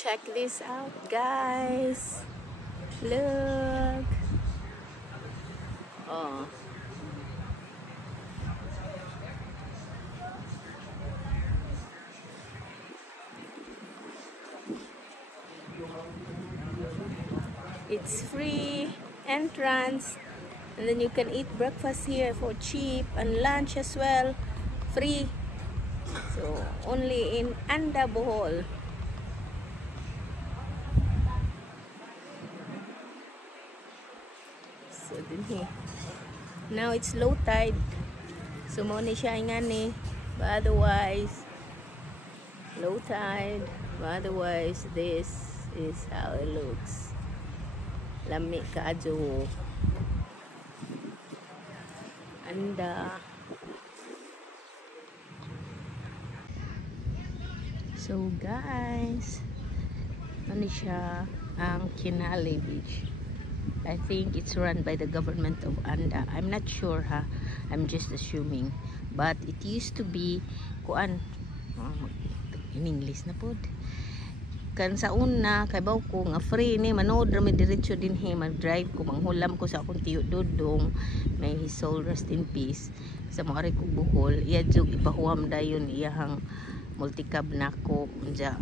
Check this out, guys. Look. Oh. It's free entrance, and then you can eat breakfast here for cheap, and lunch as well, free. So only in Anda, Bohol. So din here. Now it's low tide. So mo ni siya ingani. But otherwise, low tide. But otherwise, this is how it looks. Lami kaadyo. Anda. So guys, ano siya ang Kinale Beach. I think it's run by the government of Anda. I'm not sure ha. I'm just assuming. But it used to be kuan in English na pod. Kan sa una kay baw ko nga free ni manood ra mi diretso din he mag-drive ko manghulam ko sa akong tiyo Dudong. May his soul rest in peace. Sa moari ko Bohol, iya jud ipahuam dayon iyahang multicab nako unja.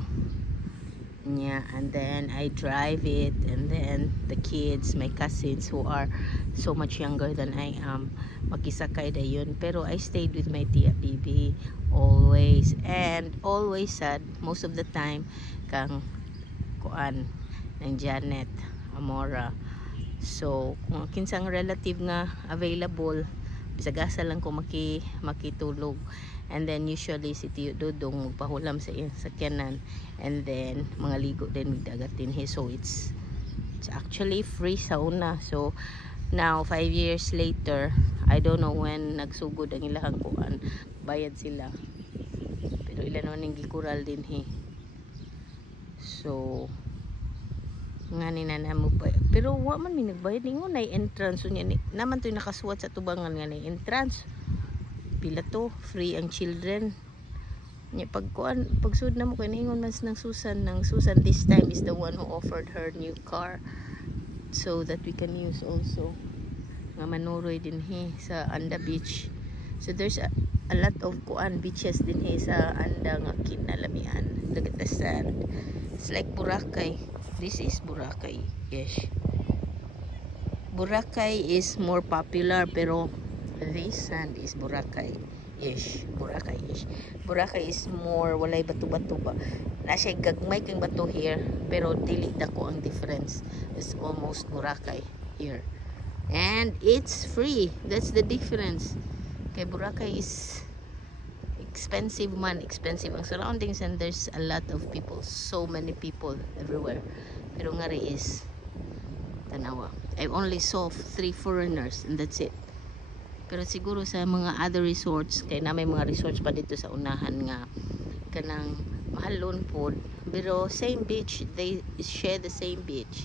Yeah, and then I drive it, and then the kids, my cousins who are so much younger than I am, makisakay dayon. Pero I stayed with my tia Bibi always, and always sad most of the time kang kuan ng Janet Amora. So kung kinsang relative nga available, bisagasa lang ko makitulog. And then usually si Tiyo Dudong magpahulam sa sakyanan, and then mga ligo din magdagat din he. So it's actually free sa una. So now 5 years later, I don't know when nagsugod ang ilahang kuan, bayad sila, pero ilan naman yung gikural din he. So nga ni mo pa, pero wa man mi nagbayad ningon na entrance unya ni naman to nakasuwat sa tubangan nga na entrance. Pila to, free ang children. Nya pagsud na mo kay ningon mas ng Susan this time is the one who offered her new car so that we can use also. Nga manuroy din he sa Anda Beach. So there's a lot of beaches din he sa Anda nga kinalamian. Look at the sand. It's like Boracay. This is Boracay. Yes. Boracay is more popular, pero this sand is Boracay-ish. Boracay-ish. Boracay is more walay bato-bato ba. Nasa gagmay kang bato here, pero dili dako ang difference. It's almost Boracay here. And it's free. That's the difference. Kay Boracay is expensive man. Expensive ang surroundings, and there's a lot of people. So many people everywhere. Pero ngari is tanawa. I only saw 3 foreigners, and that's it. Pero siguro sa mga other resorts, kaya na may mga resorts pa dito sa unahan nga kanang mahalon po, pero same beach, they share the same beach.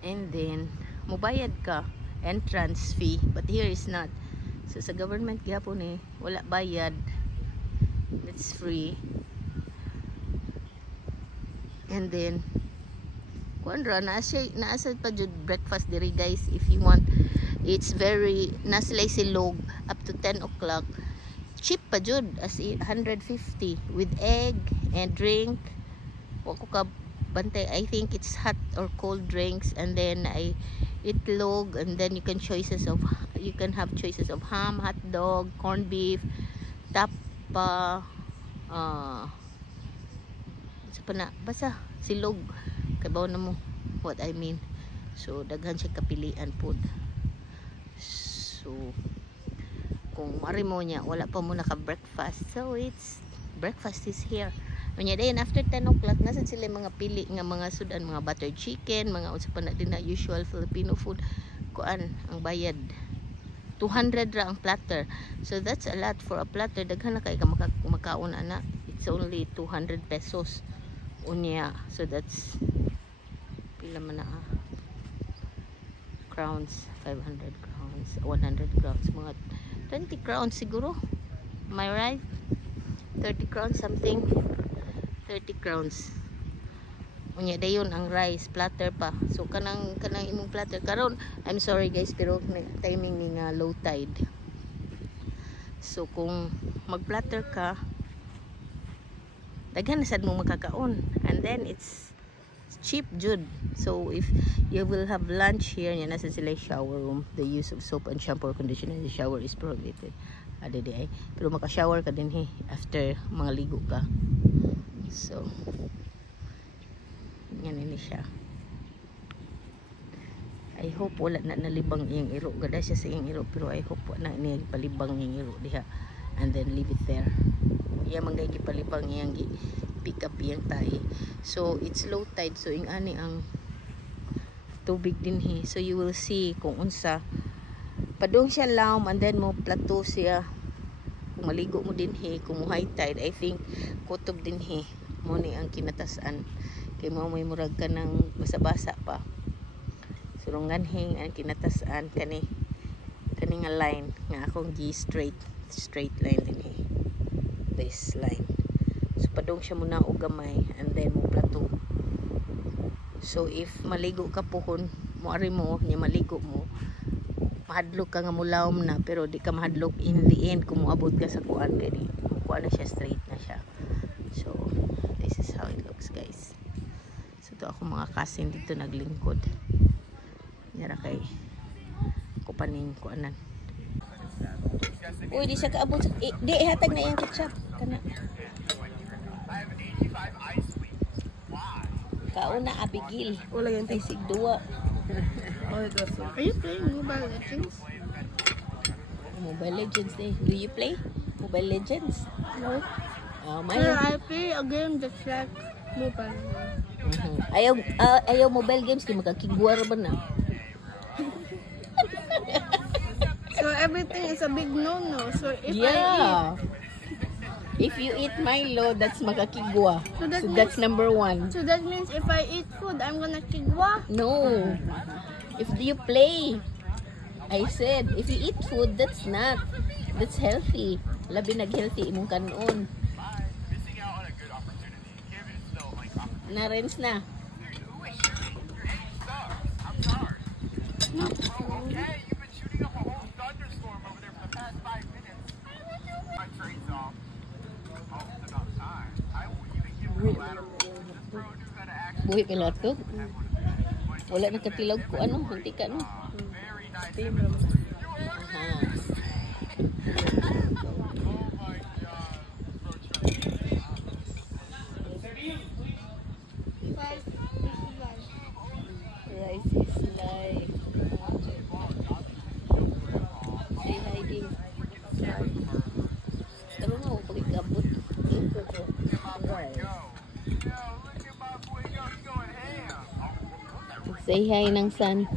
And then mubayad ka entrance fee, but here is not. So sa government gyapon wala bayad, it's free. And then kuandra naasa pa jud breakfast diri guys if you want. It's very naslay silog up to 10 o'clock. Cheap pa jud as 150 with egg and drink. Wako ka bantay, I think it's hot or cold drinks, and then I itlog, and then you can have choices of ham, hot dog, corned beef, tapa, sa pana basta silog kabaw na mo what I mean. So daghan siya kapilian pod. So kung mari mo niya wala pa mo naka breakfast, so it's breakfast is here. Unya din after 10 o'clock nasan sila mga pili nga mga sudan, mga butter chicken, mga unsa pa na din na usual Filipino food. Kuan ang bayad 200 ra ang platter. So that's a lot for a platter. Daghan na kay ka makaon ana. It's only 200 pesos unya. So that's pila man na crowns, 500 crowns, 100 crowns, mga 20 crowns siguro. Am I right? 30 crowns something. 30 crowns. Unya dayon ang rice platter pa. So kanang imong platter karon, I'm sorry guys pero timing ni nga low tide. So kung mag-platter ka, daghan na sad mo makakaon, and then it's cheap jud. So if you will have lunch here, yan nasa sila shower room. The use of soap and shampoo or conditioner in the shower is prohibited. Ade di ay. Pero maka-shower ka din after mga ligo ka. So yan ini siya. I hope wala na nalibang iyang iro. Gada siya sa iyang iro, pero I hope wala na palibang iyang iro diha. And then leave it there. Iya man gay gipalibang iyang pick up iyang tahi. So it's low tide, so ing ani ang tubig din so you will see kung unsa padung siya lawm, and then mo plato siya kung maligo mo din kung mo high tide. I think kutob din mo ni ang kinatasan kay mo may murag ka ng basa-basa pa. Surungan ang kinatasan kani nga line nga akong straight line din this line. So padung siya muna og gamay, and then mo plato. So if maligo ka pohon mo ari mo nya maligo mo, mahadlok ka nga mulawom na, pero di ka mahadlok in the end kung moabot ka sa kuan kay di kuan na siya, straight na siya. So this is how it looks guys. So to ako mga kasing dito naglingkod. Nara kay kupaning kuanan. Uy, di siya kaabot. Di hatag na yung ketchup kana. Kauna Abigail. Wala yan. Isig duwa. Are you playing Mobile Legends? Mobile Legends eh. Do you play Mobile Legends? No. Pero I play a game that's like mobile. Ayaw mobile games kay makakigwar ba na? So everything is a big no-no. So if if you eat Milo, that's makakigwa. So that's number 1. So that means if I eat food, I'm gonna kigwa? No. If you play, I said, if you eat food, that's not. That's healthy. Labi nag-healthy imong kanon. Na-rinse na. Buhi ka lahat to? Wala na katilog ko ano, hindi ka no? Rice is life. Say hi din. Taro nga, huwag pag-ikabot. Say hi ng sun.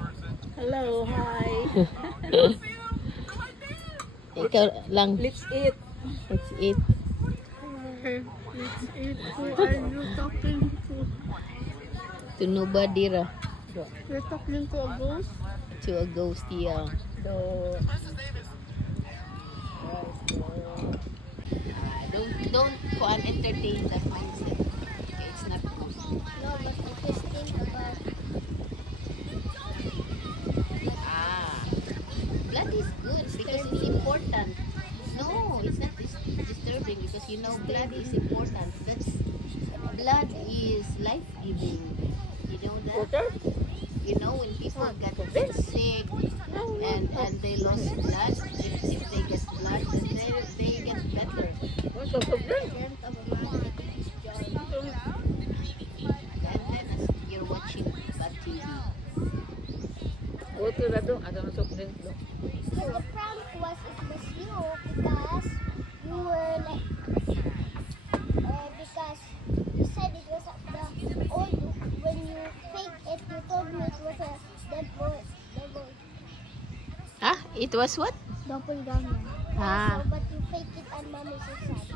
Hello, hi. Ikaw lang. Let's eat. Let's eat. Let's eat. Who are you talking to? To nobody ra. You're talking to a ghost? To a ghost, yeah. Don't go and entertain that mindset. Okay, it's not good. No, but I just think about Blood is good because it's important. No, it's not disturbing because you know blood is important. Blood is life-giving. You know that? water. You know when people get sick and they lost blood, if they get blood, then they get better. What's the problem? And then as you're watching bad TV. Water na doon. Ano na soft drink doon? So the prank was it was you because you were like because you said it was the old when you fake it you told me it was a devil. Ah, it was what? Doppelganger. Ah. So, but you fake it and mom is so sad.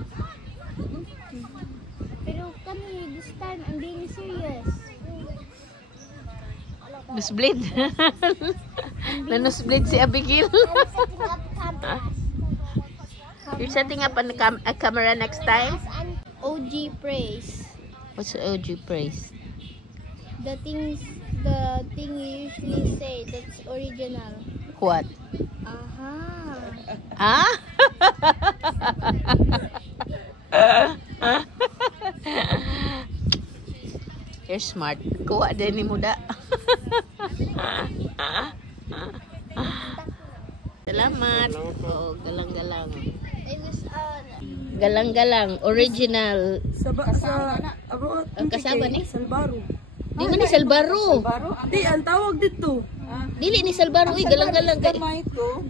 Pero kami this time I'm being serious. Nosebleed. Na-nosebleed si Abigail. I'm setting up cameras. You're setting up a camera next time? And OG praise. What's OG praise? The thing you usually say that's original. What? Aha. Huh? You're smart. Kuha din ni muda. Salamat. Oh, galang-galang. It was Galang-galang. Original. Kasaba ni? Salbaro. Di man ni Salbaro. Di, ang tawag dito. Dili ni Salbaro. Uy, galang-galang. Ito.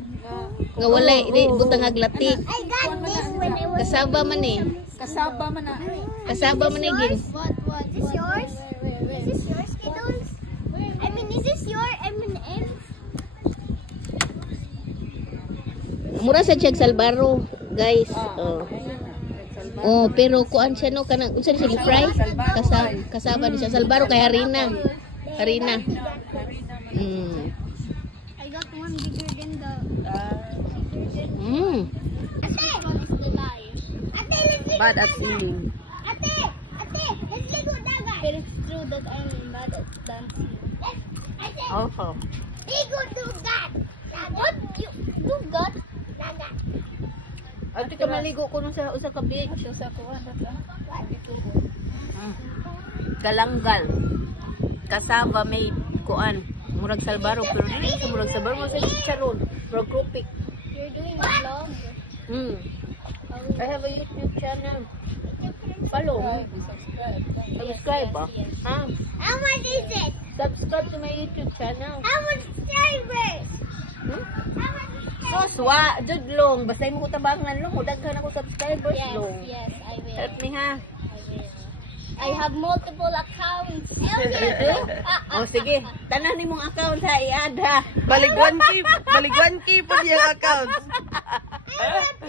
Nga walay. Di, butang aglatik. I got this when I was. Kasaba man eh. Kasaba man na. Kasaba man eh, gin. What? Is this yours? Is this yours, kiddos? I mean, is this your M&M? Mura sa Chag Salbaro, guys. Oh. Oh, pero kuan siya no kanang unsa siya gi-fry? Kasaba ni siya Salbaro kay harina. Harina. I got one bigger than the. Mm. Ate, let's go. Bad at eating. Ate, let's go dagat. But it's true that I'm bad at dancing. Ate, Also. they go dagat. What? You got dagat. Ate ka maligo ko nun sa usa ka beach sa kuan Galanggal. Kasaba made kuan. Murag Salbaro pero dili sa murag Salbaro mo sa charon. Murag krupik. You're doing a vlog. I have a YouTube channel. Follow me. Subscribe ba? Ha? How much is it? Subscribe to my YouTube channel. How much subscribers? Hmm? How much subscribers? Roswa, jud long. Basta mo ko tabangan long. Daghan ako subscribers long. Yes, I will. Help me ha. I have multiple accounts. Oh sige, tanan nimong account ha iada. Baligwan ki po yung account. I have